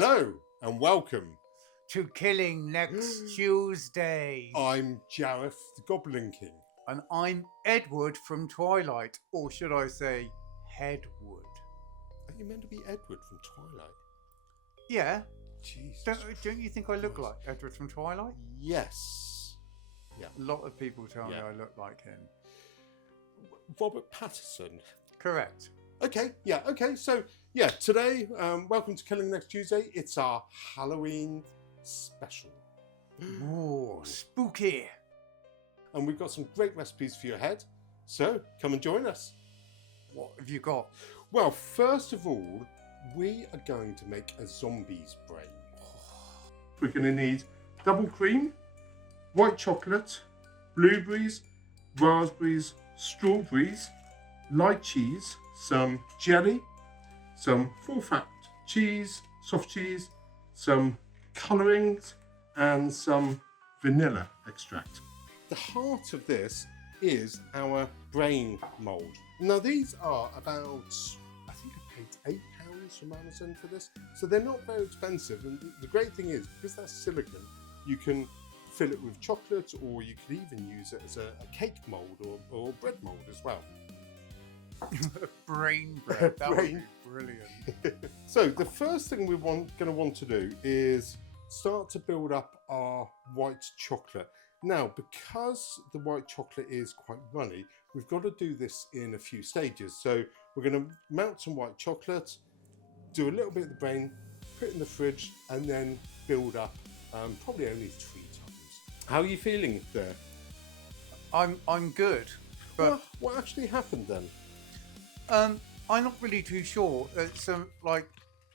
Hello and welcome. To Killing next Tuesday. I'm Jareth, the Goblin King. And I'm Edward from Twilight, or should I say, Headwood. Are you meant to be Edward from Twilight? Yeah. Jesus. Don't you think I look like Edward from Twilight? Yes. Yeah. A lot of people tell me I look like him. Robert Pattinson. Correct. Okay. So, today, welcome to Killing next Tuesday. It's our Halloween special. Ooh, spooky. And we've got some great recipes for your head. So, come and join us. What have you got? Well, first of all, we are going to make a zombie's brain. We're going to need double cream, white chocolate, blueberries, raspberries, strawberries, light cheese, some jelly, some full fat cheese, soft cheese, some colourings, and some vanilla extract. The heart of this is our brain mould. Now these are about, I think I paid £8 from Amazon for this, so they're not very expensive. And the great thing is, because they're silicone, you can fill it with chocolate, or you could even use it as a cake mould or bread mould as well. Brain bread, that would be brilliant. So the first thing we're going to want to do is start to build up our white chocolate. Now, because the white chocolate is quite runny, we've got to do this in a few stages. So we're going to melt some white chocolate, do a little bit of the brain, put it in the fridge, and then build up probably only 3 times. How are you feeling there? I'm good. But what actually happened then? I'm not really too sure. It's like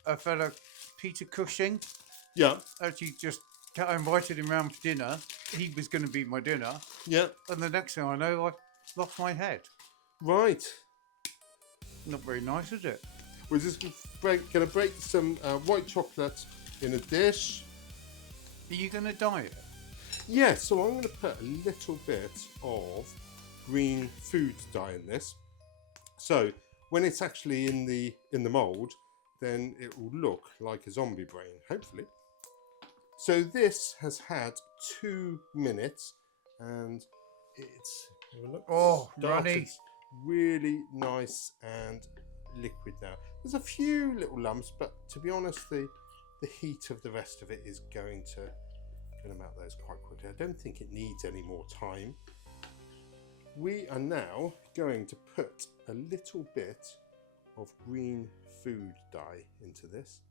a fella, Peter Cushing. Yeah. Actually, I invited him round for dinner. He was going to be my dinner. Yeah. And the next thing I know, I've lost my head. Right. Not very nice, is it? We're just going to break some white chocolate in a dish. Are you going to dye it? Yeah, so I'm going to put a little bit of green food dye in this. So when it's actually in the mould, then it will look like a zombie brain, hopefully. So this has had 2 minutes, and it's runny. Really nice and liquid now. There's a few little lumps, but to be honest, the heat of the rest of it is going to melt those quite quickly. I don't think it needs any more time. We are now going to put a little bit of green food dye into this.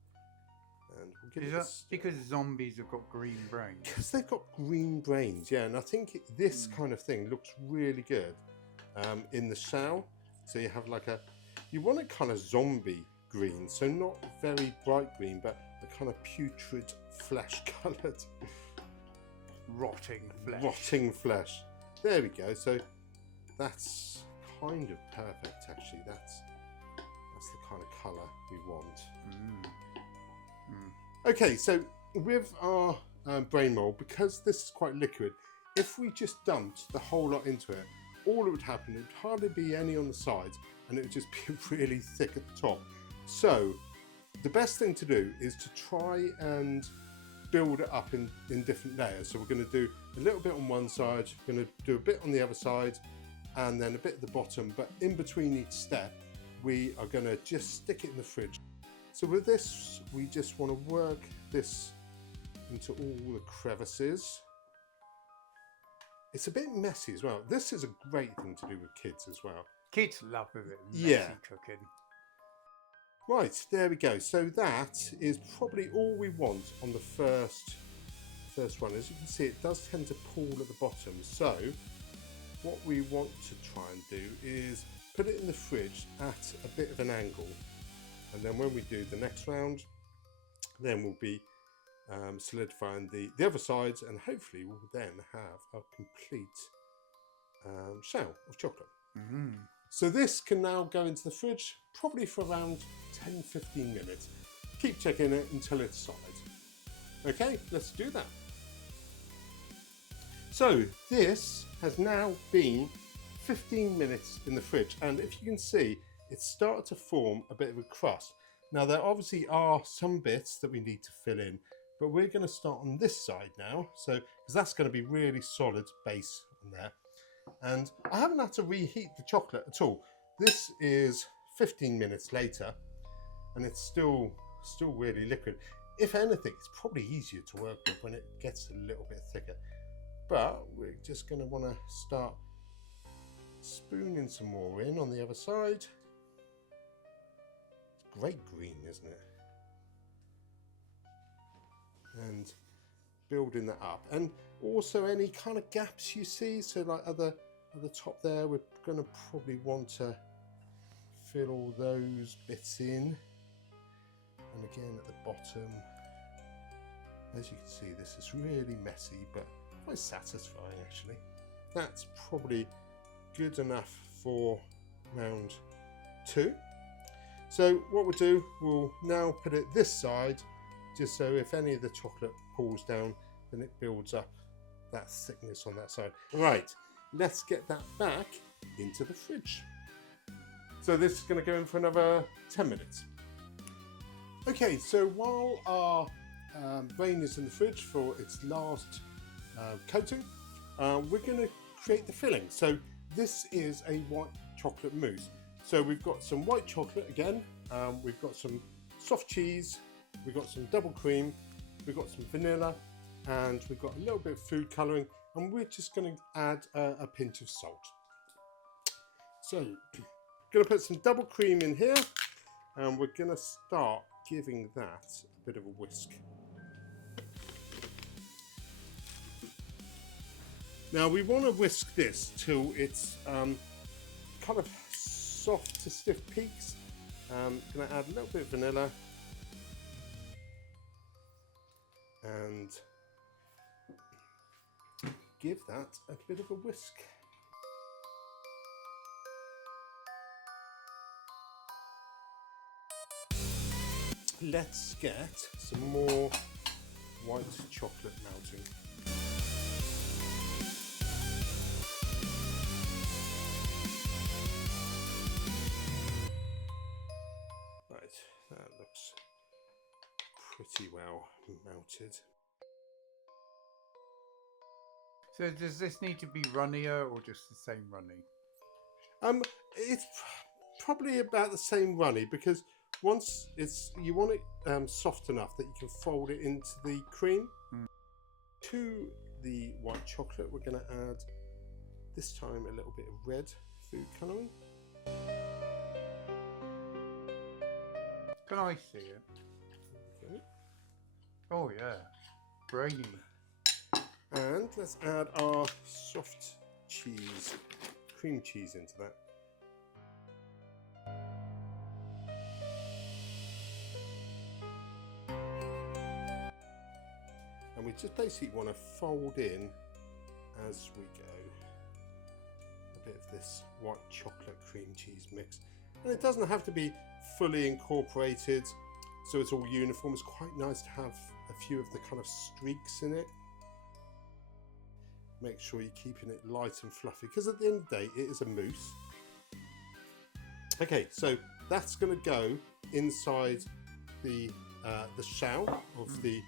And we'll give because zombies have got green brains? Because they've got green brains, yeah. And I think this kind of thing looks really good in the shell. So you have you want it kind of zombie green. So not very bright green, but a kind of putrid flesh coloured. Rotting flesh. There we go. So that's kind of perfect, actually. That's the kind of colour we want. Okay, so with our brain mould, because this is quite liquid, if we just dumped the whole lot into it, all that would happen, it would hardly be any on the sides, and it would just be really thick at the top. So the best thing to do is to try and build it up in different layers. So we're going to do a little bit on one side, we're going to do a bit on the other side, and then a bit at the bottom. But in between each step, we are going to just stick it in the fridge. So with this, we just want to work this into all the crevices. It's a bit messy as well. This is a great thing to do with kids as well. Kids love a bit of messy cooking. Right, there we go. So that is probably all we want on the first one. As you can see, it does tend to pool at the bottom. So what we want to try and do is put it in the fridge at a bit of an angle. And then when we do the next round, then we'll be solidifying the other sides, and hopefully we'll then have a complete shell of chocolate. So this can now go into the fridge probably for around 10-15 minutes. Keep checking it until it's solid. Okay, let's do that. So this has now been 15 minutes in the fridge, and if you can see, it's started to form a bit of a crust. Now there obviously are some bits that we need to fill in, but we're going to start on this side now, so because that's going to be really solid base on there. And I haven't had to reheat the chocolate at all. This is 15 minutes later and it's still really liquid. If anything, it's probably easier to work with when it gets a little bit thicker. But we're just going to want to start spooning some more in on the other side. It's great green, isn't it? And building that up. And also any kind of gaps you see, so like at the top there, we're going to probably want to fill all those bits in. And again at the bottom, as you can see, this is really messy, but quite satisfying actually. That's probably good enough for round 2. So what we'll do, we'll now put it this side, just so if any of the chocolate pulls down, then it builds up that thickness on that side. Right, let's get that back into the fridge. So this is going to go in for another 10 minutes. Okay, so while our brain is in the fridge for its last coating, we're going to create the filling. So this is a white chocolate mousse. So we've got some white chocolate again, we've got some soft cheese, we've got some double cream, we've got some vanilla, and we've got a little bit of food colouring, and we're just going to add a pinch of salt. So going to put some double cream in here, and we're going to start giving that a bit of a whisk. Now we want to whisk this till it's kind of soft to stiff peaks. Going to add a little bit of vanilla and give that a bit of a whisk. Let's get some more white chocolate melting. Right, that looks pretty well melted. So does this need to be runnier or just the same runny? It's probably about the same runny, because once you want it soft enough that you can fold it into the cream. To the white chocolate, we're going to add this time a little bit of red food colouring. Can I see it? Okay. Oh yeah, brainy. And let's add our soft cheese, cream cheese into that. And we just basically want to fold in as we go a bit of this white chocolate cream cheese mix. And it doesn't have to be fully incorporated so it's all uniform. It's quite nice to have a few of the kind of streaks in it. Make sure you're keeping it light and fluffy, because at the end of the day it is a mousse. Okay, so that's going to go inside the shell of the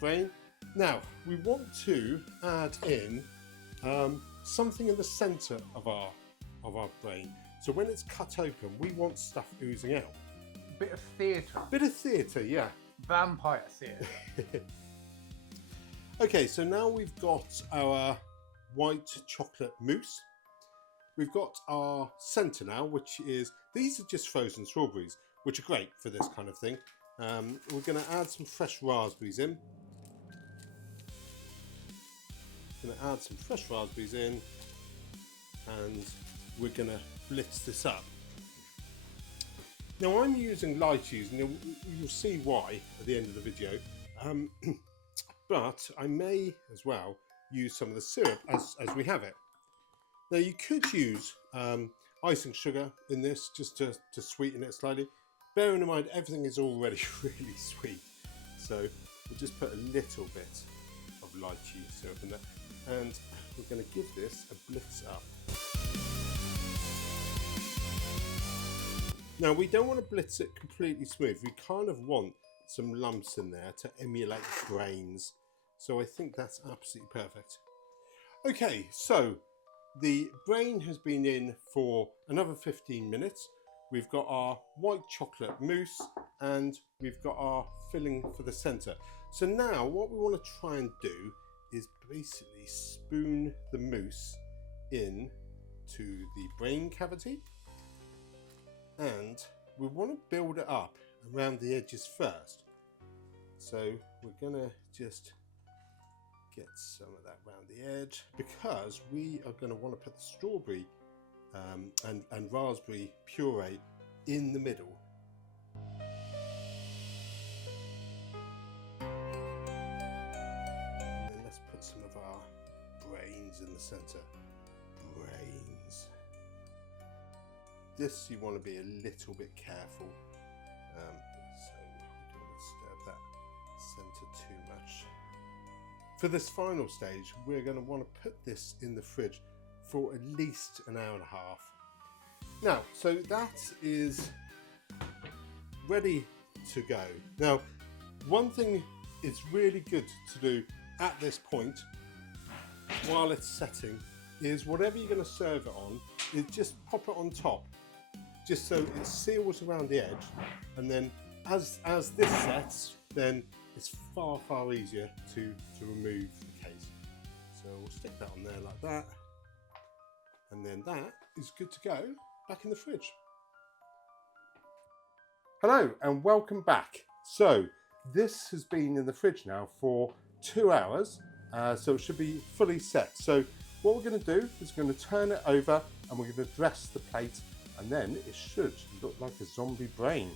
brain. Now we want to add in something in the centre of our brain. So when it's cut open, we want stuff oozing out. Bit of theatre. Bit of theatre, yeah. Vampire theatre. Okay, so now we've got our white chocolate mousse. We've got our centre now, which is, these are just frozen strawberries, which are great for this kind of thing. We're going to add some fresh raspberries in. Going to add some fresh raspberries in, and we're going to blitz this up. Now I'm using lychees, and you'll see why at the end of the video. But I may as well use some of the syrup as we have it. Now you could use icing sugar in this just to sweeten it slightly. Bearing in mind everything is already really sweet, so we'll just put a little bit of lychee syrup in there, and we're going to give this a blitz up. Now we don't want to blitz it completely smooth. We kind of want some lumps in there to emulate grains. So I think that's absolutely perfect. Okay, so the brain has been in for another 15 minutes. We've got our white chocolate mousse and we've got our filling for the center. So now what we want to try and do is basically spoon the mousse in to the brain cavity, and we want to build it up around the edges first. So we're gonna just get some of that around the edge because we are going to want to put the strawberry and raspberry puree in the middle. And then let's put some of our brains in the center. Brains. This you want to be a little bit careful. So we don't want to disturb that center too much. For this final stage, we're going to want to put this in the fridge for at least an hour and a half. Now, so that is ready to go. Now, one thing it's really good to do at this point, while it's setting, is whatever you're going to serve it on, is just pop it on top, just so it seals around the edge, and then as this sets, then it's far easier to remove the case. So we'll stick that on there like that, and then that is good to go back in the fridge. Hello and welcome back. So this has been in the fridge now for 2 hours, so it should be fully set. So what we're going to do is we're going to turn it over and we're going to dress the plate, and then it should look like a zombie brain.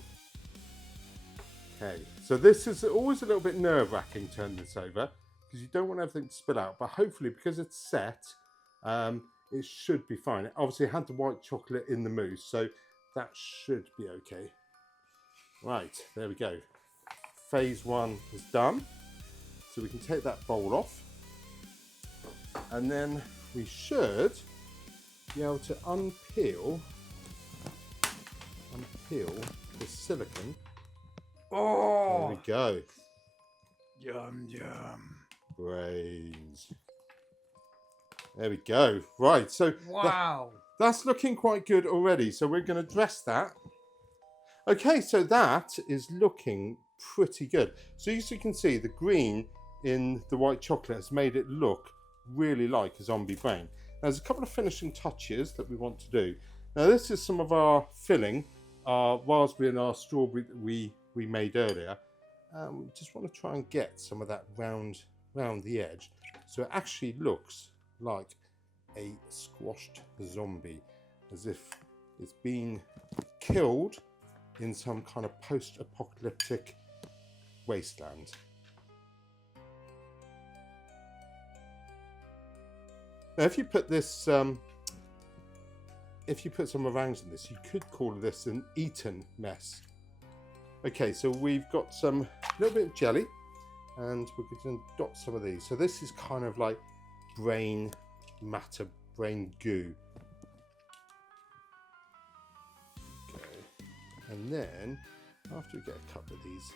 Okay, so this is always a little bit nerve-wracking turning this over because you don't want everything to spill out, but hopefully because it's set, it should be fine. Obviously I had the white chocolate in the mousse, so that should be okay. Right, there we go. Phase 1 is done. So we can take that bowl off, and then we should be able to unpeel the silicone. Oh, there we go. Yum yum. Brains. There we go. Right, so wow, that's looking quite good already. So we're going to dress that. Okay, so that is looking pretty good. So as you can see, the green in the white chocolate has made it look really like a zombie brain. Now, there's a couple of finishing touches that we want to do. Now this is some of our filling, our raspberry and our strawberry that we made earlier. We just want to try and get some of that round the edge, so it actually looks like a squashed zombie, as if it's been killed in some kind of post-apocalyptic wasteland. Now if you put this if you put some meringues in this, you could call this an eaten mess. Okay, so we've got some little bit of jelly, and we're going to dot some of these. So this is kind of like brain matter, brain goo. Okay, and then after we get a couple of these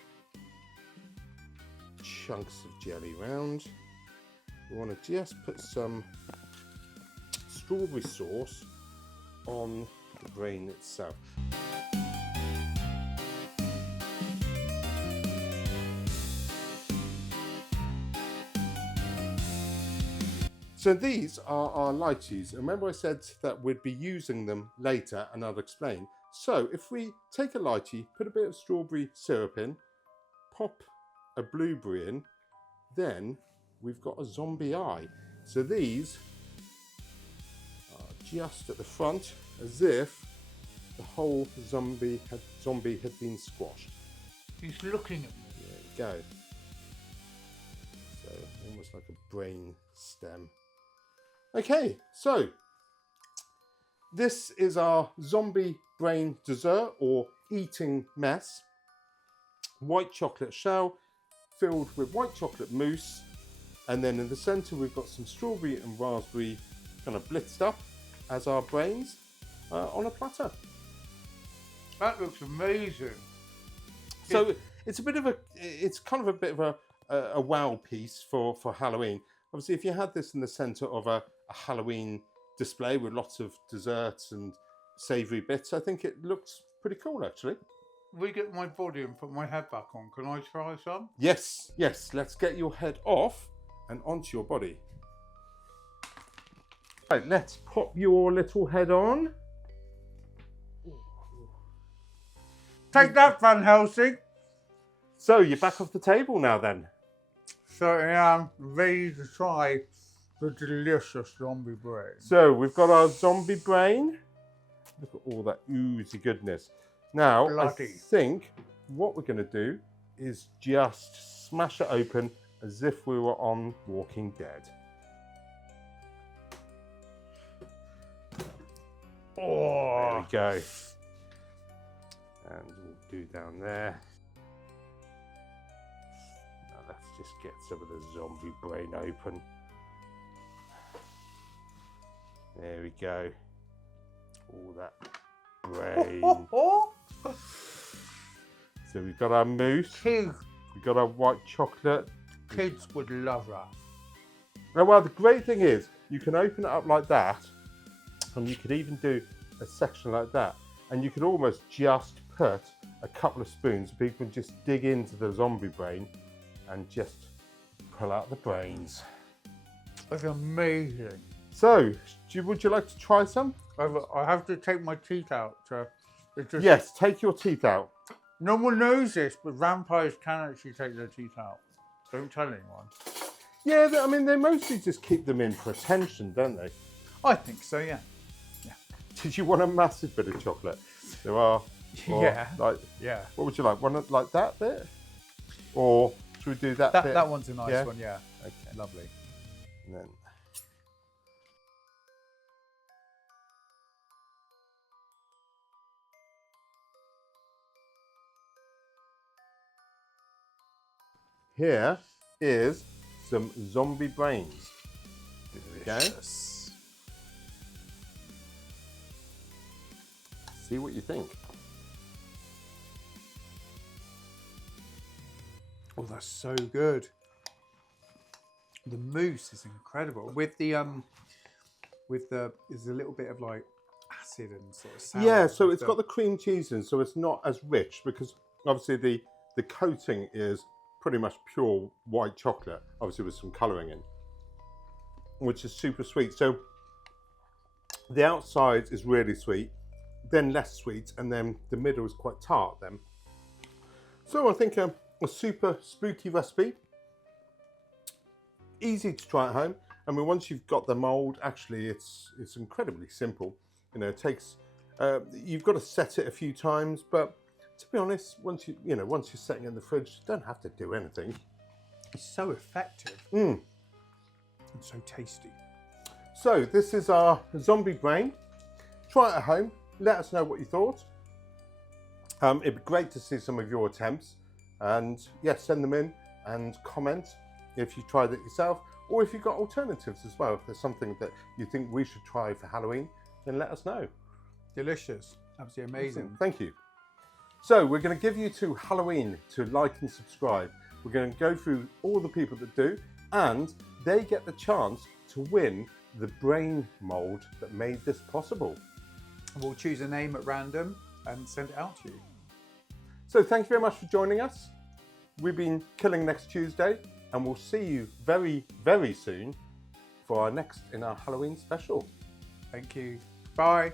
chunks of jelly round, we want to just put some strawberry sauce on the brain itself. So these are our lychees. Remember I said that we'd be using them later, and I'll explain. So if we take a lychee, put a bit of strawberry syrup in, pop a blueberry in, then we've got a zombie eye. So these are just at the front, as if the whole zombie had been squashed. he's looking at me. There we go. So almost like a brain stem. Okay, so this is our zombie brain dessert, or eating mess. White chocolate shell filled with white chocolate mousse, and then in the center we've got some strawberry and raspberry kind of blitzed up as our brains on a platter. That looks amazing. So it's a bit of a, it's kind of a bit of a wow piece for Halloween. Obviously, if you had this in the centre of a Halloween display with lots of desserts and savoury bits, I think it looks pretty cool actually. We get my body and put my head back on. Can I try some? Yes, yes. Let's get your head off and onto your body. Right, let's pop your little head on. Take that, Van Helsing. So you're back off the table now then. So I am ready to try the delicious zombie brain. So we've got our zombie brain. Look at all that oozy goodness. Now, Bloody. I think what we're going to do is just smash it open as if we were on Walking Dead. Oh, There we go. And we'll do down there. Now let's just get some of the zombie brain open. There we go. All that brain. So we've got our mousse. Kids, We've got our white chocolate. kids would love that. Now, well, the great thing is you can open it up like that, and you could even do a section like that, and you could almost just put a couple of spoons. People can just dig into the zombie brain and just pull out the brains. That's amazing. So, would you like to try some? I have to take my teeth out. Yes, take your teeth out. No one knows this, but vampires can actually take their teeth out. Don't tell anyone. Yeah, I mean, they mostly just keep them in for attention, don't they? I think so, yeah. Did you want a massive bit of chocolate? There are. Or Yeah. Like, Yeah. what would you like? One like that bit? Or should we do that bit? That one's a nice Yeah? one, yeah. Okay. Lovely. And then. Here is some zombie brains. Delicious. See what you think. Oh, that's so good. The mousse is incredible. With there's a little bit of like acid and sort of sour. Yeah, so it's got the cream cheese in, so it's not as rich because obviously the coating is pretty much pure white chocolate, obviously with some colouring in, which is super sweet. So the outside is really sweet, then less sweet, and then the middle is quite tart then. So I think a super spooky recipe, easy to try at home. I mean, once you've got the mould, actually it's incredibly simple. You know, it takes, you've got to set it a few times, but to be honest, once you're setting it in the fridge, you don't have to do anything. It's so effective. And so tasty. So this is our zombie brain. Try it at home. Let us know what you thought. It'd be great to see some of your attempts, and yes, send them in and comment if you tried it yourself, or if you've got alternatives as well. If there's something that you think we should try for Halloween, then let us know. Delicious. Absolutely amazing. Thank you. So we're going to give you to Halloween to like and subscribe. We're going to go through all the people that do, and they get the chance to win the brain mould that made this possible. We'll choose a name at random and send it out to you. So thank you very much for joining us. We've been Killing next Tuesday, and we'll see you very, very soon for our next in our Halloween special. Thank you. Bye.